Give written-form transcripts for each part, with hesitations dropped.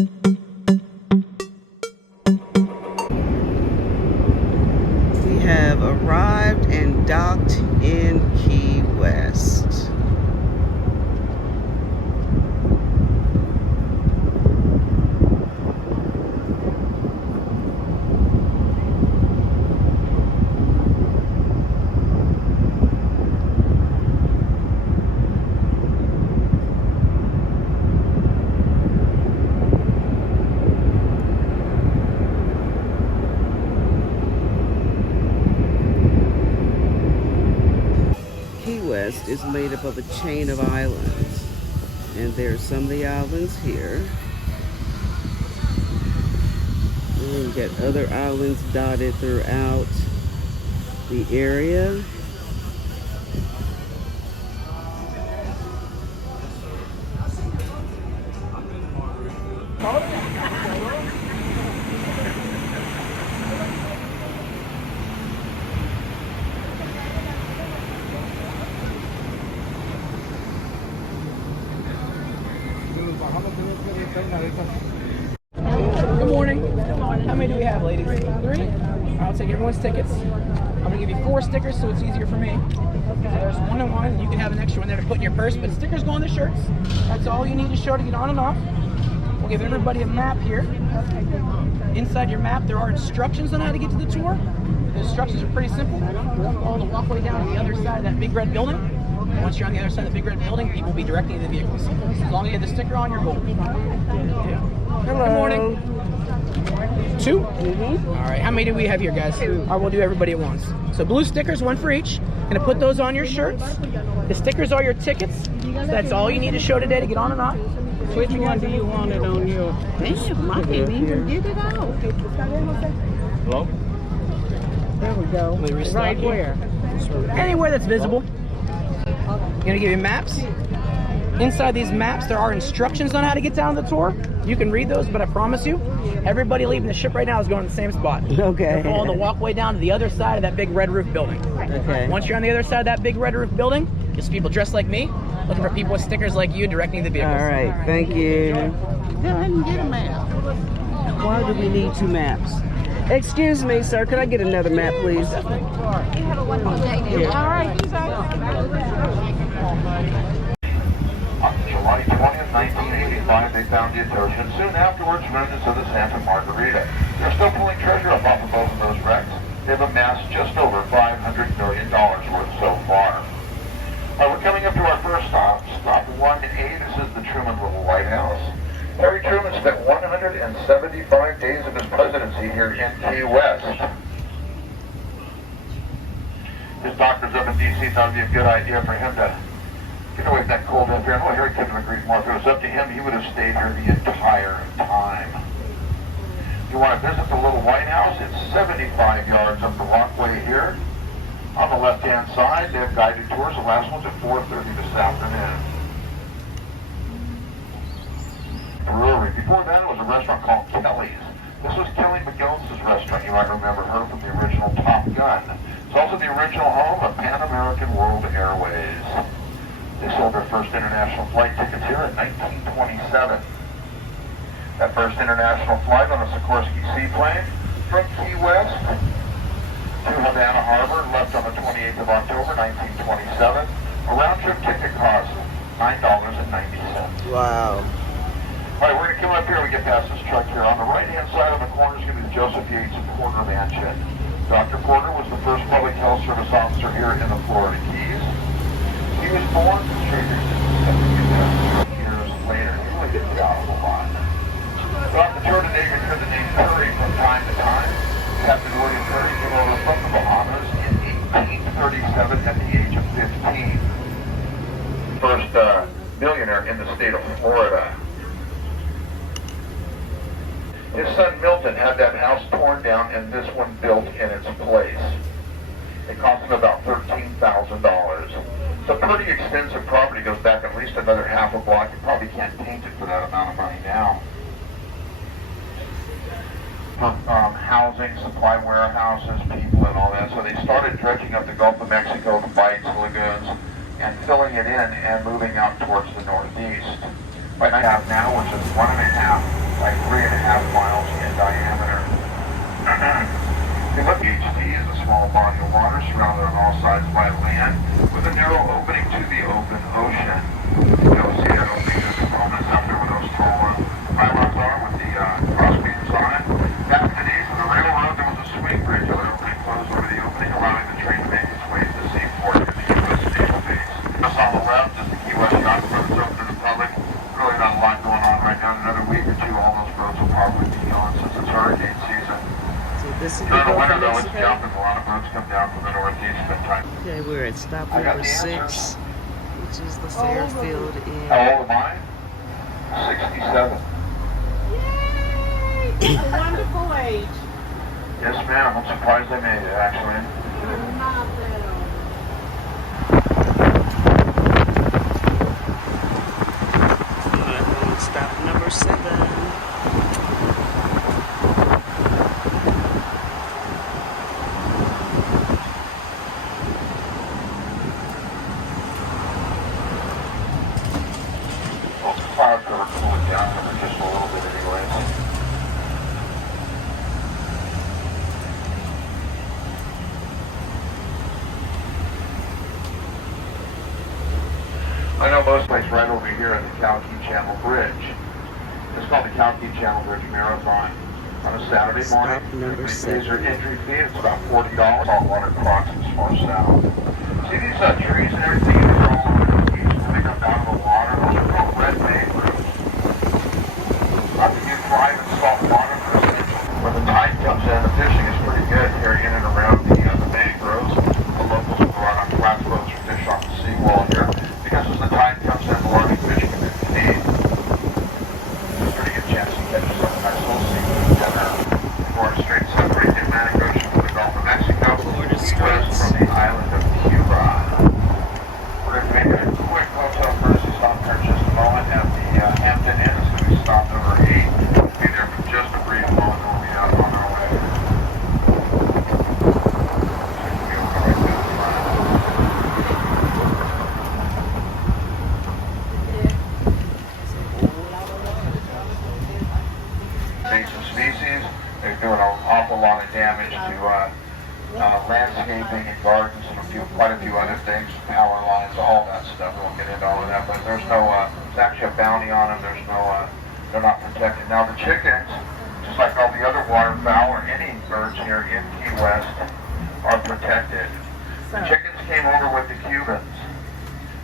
We have arrived and docked in Key West. Key West is made up of a chain of islands, and there's some of the islands here. And we've got other islands dotted throughout the area. Good morning. How many do we have, ladies? 3? I'll take everyone's tickets. I'm going to give you 4 stickers so it's easier for me. So there's 1 and 1. You can have an extra one there to put in your purse, but stickers go on the shirts. That's all you need to show to get on and off. We'll give everybody a map here. Inside your map, there are instructions on how to get to the tour. The instructions are pretty simple. Follow the walkway down to the other side of that big red building. Once you're on the other side of the big red building, people will be directing you to the vehicles. As long as you have the sticker on, you're golden. Hello. Good morning. 2? All right, how many do we have here, guys? 2. I will do everybody at once. So blue stickers, 1 for each. Gonna put those on your shirts. The stickers are your tickets. So that's all you need to show today to get on and off. Which one do you want it on your? Damn, I can't even get it out. Hello? There we go. Right where? Anywhere that's visible. I'm gonna give you maps. Inside these maps, there are instructions on how to get down the tour. You can read those, but I promise you, everybody leaving the ship right now is going to the same spot. Okay. Follow the walkway down to the other side of that big red roof building. Okay. Once you're on the other side of that big red roof building, you'll see people dressed like me, looking for people with stickers like you directing the vehicles. All right, thank you. Go ahead and get a map. Why do we need 2 maps? Excuse me, sir, could I get another map, please? All right. On July 20th, 1985, they found the Ocean. Soon afterwards, remnants of the Santa Margarita. They're still pulling treasure up off of both of those wrecks. They've amassed just over $500 million worth so far. We're coming up to our first stop, stop 1A. This is the Truman Little Lighthouse. Harry Truman spent 175 days of his presidency here in Key West. His doctors up in D.C. thought it would be a good idea for him to get away from that cold up here. And well, Harry couldn't have agreed more. If it was up to him, he would have stayed here the entire time. You want to visit the Little White House? It's 75 yards up the walkway here. On the left-hand side, they have guided tours. The last one's at 4:30 this afternoon. Brewery. Before that, it was a restaurant called Kelly's. This was Kelly McGill's restaurant. You might remember her from the original Top Gun. It's also the original home of Pan American World Airways. They sold their first international flight tickets here in 1927. That first international flight on a Sikorsky seaplane from Key West to Havana Harbor left on the 28th of October, 1927. A round-trip ticket cost $9.90. Wow. All right, we're going to come up here. We get past this truck here. On the right-hand side of the corner is going to be the Joseph Yates Porter Mansion. Dr. Porter was the first public health service officer here in the Florida Keys. He was born years later. He really didn't get out of a lot. So on the tour today, we heard the name Curry from time to time. Captain William Curry came over from the Bahamas in 1837 at the age of 15. First millionaire in the state of Florida. His son Milton had that house torn down and this one built in its place. It cost him about $13,000. It's a pretty extensive property, goes back at least another half a block. You probably can't paint it for that amount of money now. Housing, supply warehouses, people and all that. So they started dredging up the Gulf of Mexico, the bights, lagoons, and filling it in and moving out towards the northeast. What I have now, which is 1.5 by small body of water surrounded on all sides by land with a narrow opening to the open ocean. You'll see that opening in the moments up there where those tall pylons are with the cross beams on it. Back in the days of the railroad, there was a swing bridge that would open and close over the opening, allowing the train to make its way to the seaport at the U.S. Naval Base. Just on the left is the Key West Yacht Club. It's open to the public. Really not a lot going on right now. In another week or two, all those boats will probably be on since it's hurricane season. So this is the During the Gulf winter, of though, it's Mexico. jumping. A lot of boats come down from the northeast at time. Okay, we're at stop I got number the 6, answers. which is the Fairfield Inn. How old am I? 67. Yay! A wonderful age. Yes, ma'am. I'm surprised I made it, actually. I'm not that old. Stop number 7. Well, the cloud cover cooling down for just a little bit anyways. I know most places right over here at the Cowkey Channel Bridge. It's called the Cowkey Channel Bridge Marathon. On a Saturday morning, Stop number pays 7. your entry fee. It's about $40. Saltwater crossing as far south. See these trees and everything that are all over the beach when they come down to the water? Those are called red mangroves. Not to get dry and salt water for essential. When the tide comes in, the fishing is pretty good here in and around the mangroves. The locals will go out on flatboats or fish off the seawall here. Because as the tide comes in, the large fish can feed. There's a pretty good chance you catch some nice little seafood dinner. Florida Straits separate the Atlantic Ocean from the Gulf of Mexico, Florida west Straits. from the island of Cuba. We're going to make a quick hotel courtesy stop here in just a moment at the Hampton Inn. It's going to be stop number 8. We'll be there for just a brief moment. We'll be out on our way. Invasive species. They're doing an awful lot of damage to landscaping and gardens and quite a few other things, power lines, all that stuff. We won't get into all of that, but there's no, there's actually a bounty on them. There's no, they're not protected. Now the chickens, just like all the other waterfowl or any birds here in Key West, are protected. The chickens came over with the Cubans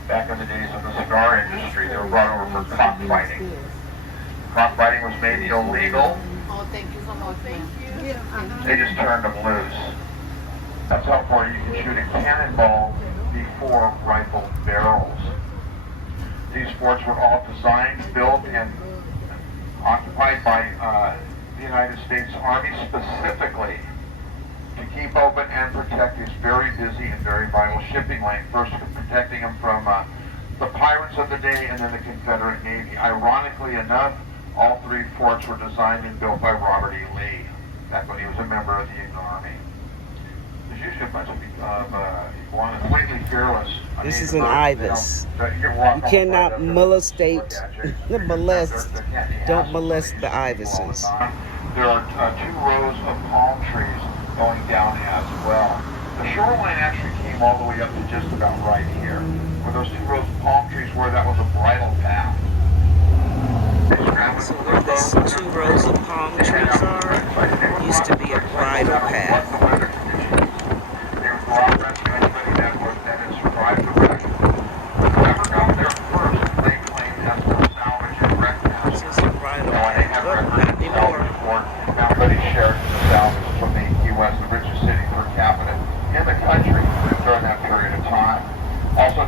back in the days of the cigar industry. They were brought over for cockfighting. Cockfighting was made illegal. Oh, thank you so much. Thank you. They just turned them loose. That's how far you can shoot a cannonball before rifle barrels. These forts were all designed, built, and occupied by the United States Army specifically to keep open and protect this very busy and very vital shipping lane. First, protecting them from the pirates of the day and then the Confederate Navy. Ironically enough, all 3 forts were designed and built by Robert E. Lee, back when he was a member of the Union Army. There's usually a bunch of iguanas, completely fearless. This is an ibis. You cannot molest, don't molest the ibises. There are 2 rows of palm trees going down as well. The shoreline actually came all the way up to just about right here, where those 2 rows of palm trees were. That was a bridle path. So where these 2 rows of palm trees are, used to be a bridle path. They would go out rescue anybody that had survived the wreck. Whoever got there first, they claimed as the salvage and wreck now. This is a bridle Now, when they had path. records Not of anymore. salvage report, everybody shared the salvage from the Key West, the richest city per capita in the country during that period of time. Also,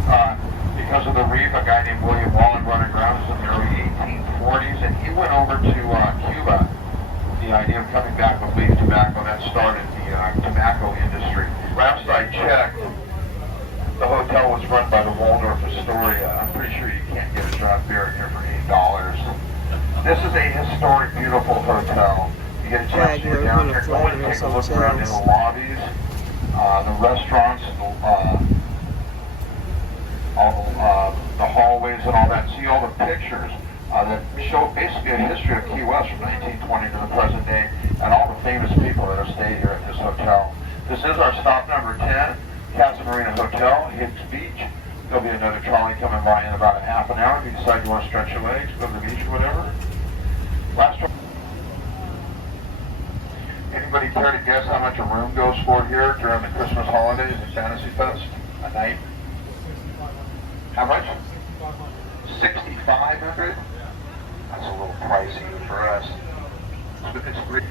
because of the reef, a guy named William Wallen running aground in the early 1840s, and he went over to Cuba. The idea of coming back with leaf tobacco, that started the tobacco industry. Last I checked, the hotel was run by the Waldorf Astoria. I'm pretty sure you can't get a draft beer here for $8. This is a historic, beautiful hotel. You get a chance to get down here, go and take a look around in the lobbies, the restaurants, the hallways and all that. See all the pictures that show basically a history of Key West from 1920 to the present day, and all the famous people that have stayed here at this hotel. This is our stop number 10, Casa Marina Hotel, Hicks Beach. There'll be another trolley coming by in about a half an hour if you decide you want to stretch your legs, go to the beach or whatever. Last one. Anybody care to guess how much a room goes for here during the Christmas holidays at Fantasy Fest? A night? How much? $6,500? That's a little pricey for us.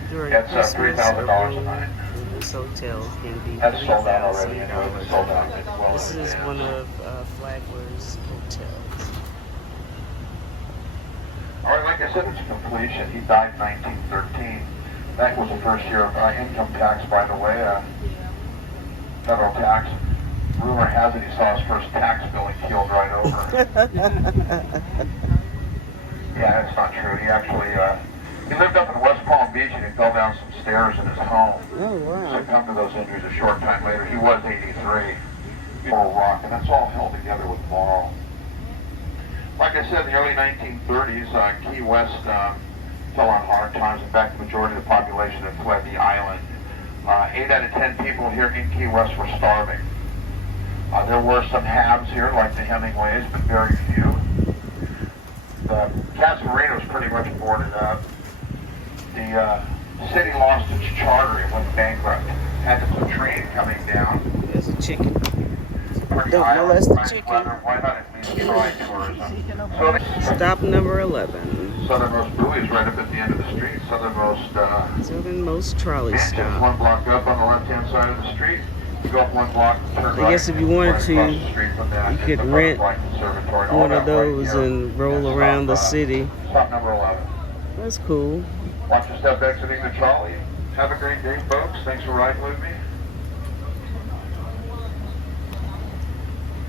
During It's Christmas, $3,000 a night. this hotel can be That's sold out already. You know, it's sold out. Well, This is one of Flagler's hotels. All right, like I said, it's completion. He died in 1913. That was the first year of income tax, by the way, federal tax. Rumor has it he saw his first tax bill and keeled right over. Yeah, that's not true. He actually, he lived up in West Palm Beach and he fell down some stairs in his home. Oh, wow. Succumbed to those injuries a short time later. He was 83. Coral Rock, and that's all held together with marl. Like I said, in the early 1930s, Key West fell on hard times. In fact, the majority of the population had fled the island. 8 out of 10 people here in Key West were starving. There were some haves here, like the Hemingways, but very few. The Casa Marina was pretty much boarded up. The city lost its charter and went bankrupt. Had to put train coming down. There's a chicken. Pretty Don't high molest the nice chicken. weather. Why not at least try tourism? Stop number 11. Southernmost buoy is right up at the end of the street. Southernmost trolley Mansion's stop. 1 block up on the left-hand side of the street. You go up 1 block, turn right. I guess if you wanted right to, across the street from that you is could the rent Butterfly Conservatory. All one that of those right here. and roll That's around the stop, city. Stop number 11. That's cool. Watch your step exiting the trolley. Have a great day, folks. Thanks for riding with me.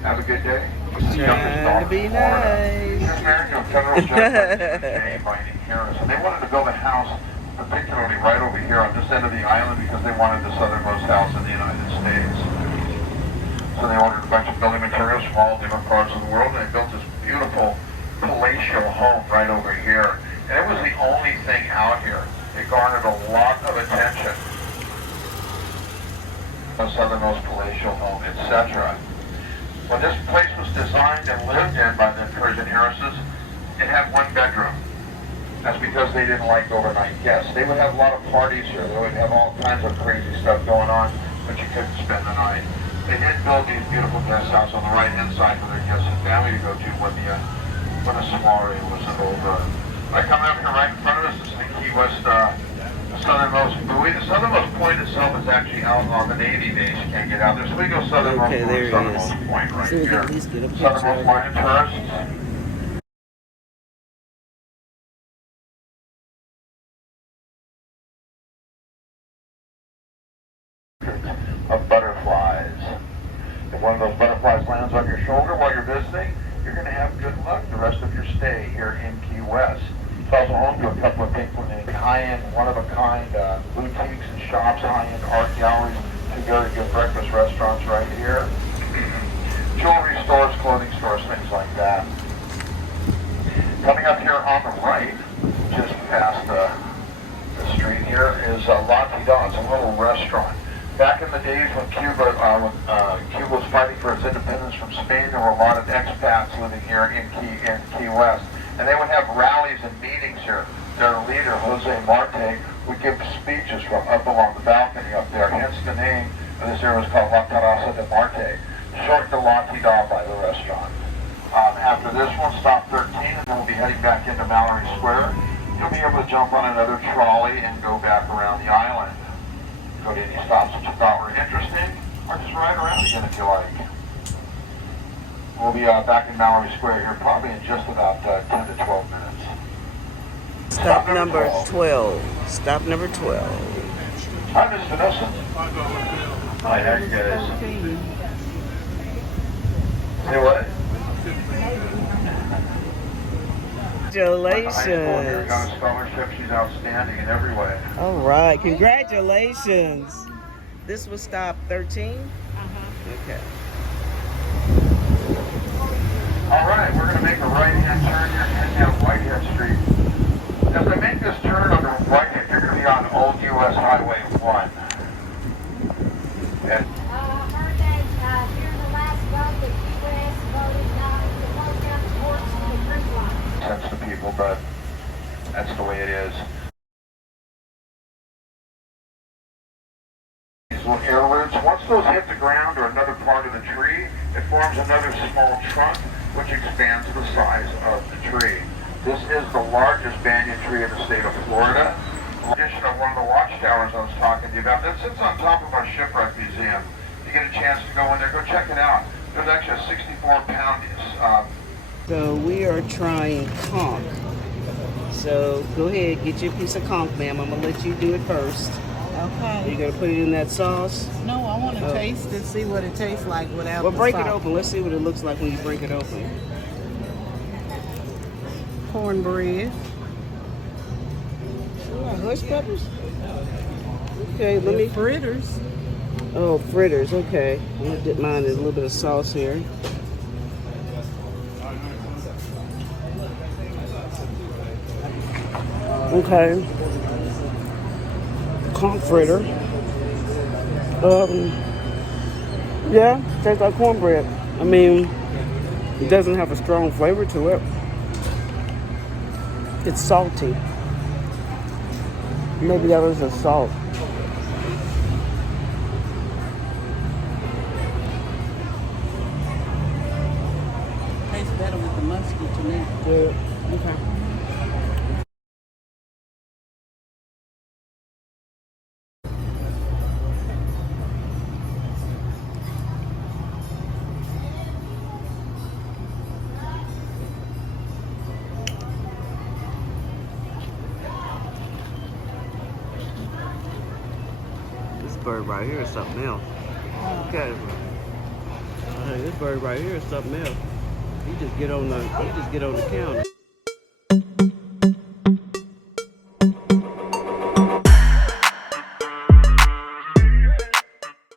Have a good day. Trying to be nice. Here's American Federal Judge J. Binding Harris, and they wanted to build a house, particularly right over here on this end of the island, because they wanted the southernmost house in the United States. So they ordered a bunch of building materials from all different parts of the world, and they built this beautiful palatial home right over here. And it was the only thing out here. It garnered a lot of attention. The southernmost palatial home, etc. When this place was designed and lived in by the Persian Harrises, it had 1 bedroom. That's because they didn't like overnight guests. They would have a lot of parties here. They would have all kinds of crazy stuff going on, but you couldn't spend the night. They did build these beautiful guest houses on the right-hand side for their guests and family to go to when the soiree was over. Right, coming up here right in front of us is the Key West southernmost buoy. The southernmost point itself is actually out on the Navy base. You can't get out there. So we go southernmost Okay, there buoy, it southernmost is. point right So we can here. at least get a picture Southernmost of line it. of tourists. Of butterflies. If one of those butterflies lands on your shoulder while you're visiting, you're going to have good luck the rest of your stay here in Key West. It's also home to a couple of big high-end, one-of-a-kind boutiques and shops, high-end art galleries, 2 very good breakfast restaurants right here. Jewelry stores, clothing stores, things like that. Coming up here on the right, just past the street here, is La Tida. It's a little restaurant. Back in the days when Cuba was fighting for its independence from Spain, there were a lot of expats living here in Key West. And they would have rallies and meetings here. Their leader, Jose Marte, would give speeches from up along the balcony up there. Hence the name of this area was called La Terraza de Marte, short to La Tida by the restaurant. After this one, stop 13, and then we'll be heading back into Mallory Square. You'll be able to jump on another trolley and go back around the island. Go to any stops that you thought were interesting, or just ride around again if you like. We'll be back in Mallory Square here probably in just about 10 to 12 minutes. Stop number 12. Stop number 12. Hi, Miss Vanessa. Hi, how you guys? Say what? Congratulations. Got a scholarship. She's outstanding in every way. All right. Congratulations. This was stop 13? Okay. All right, we're going to make a right-hand turn here heading down Whitehead Street. As I make this turn on the Whitehead, you're going to be on Old U.S. Highway 1. sense to people, but that's the way it is. These little air roots, once those hit the ground or another part of the tree, it forms another small trunk, which expands the size of the tree. This is the largest banyan tree in the state of Florida. In addition of one of the watchtowers I was talking to you about, that sits on top of our shipwreck museum. If you get a chance to go in there, go check it out. There's actually a 64-pound. So we are trying conch. So go ahead, get your piece of conch, ma'am. I'm gonna let you do it first. Okay. You gonna put it in that sauce? No, I want to taste and see what it tastes like without Well, the break salt. it open. Let's see what it looks like when you break it open. Cornbread. Oh, hush peppers? Okay, let me... Fritters. Oh, fritters, okay. I'm gonna dip mine in a little bit of sauce here. Okay. Conch fritter. Yeah, tastes like cornbread. I mean, it doesn't have a strong flavor to it. It's salty. Maybe that was the salt. Tastes better with the mustard to me. Good. Okay. This bird right here is something else. Okay. Hey, this bird right here is something else. You just get on the counter.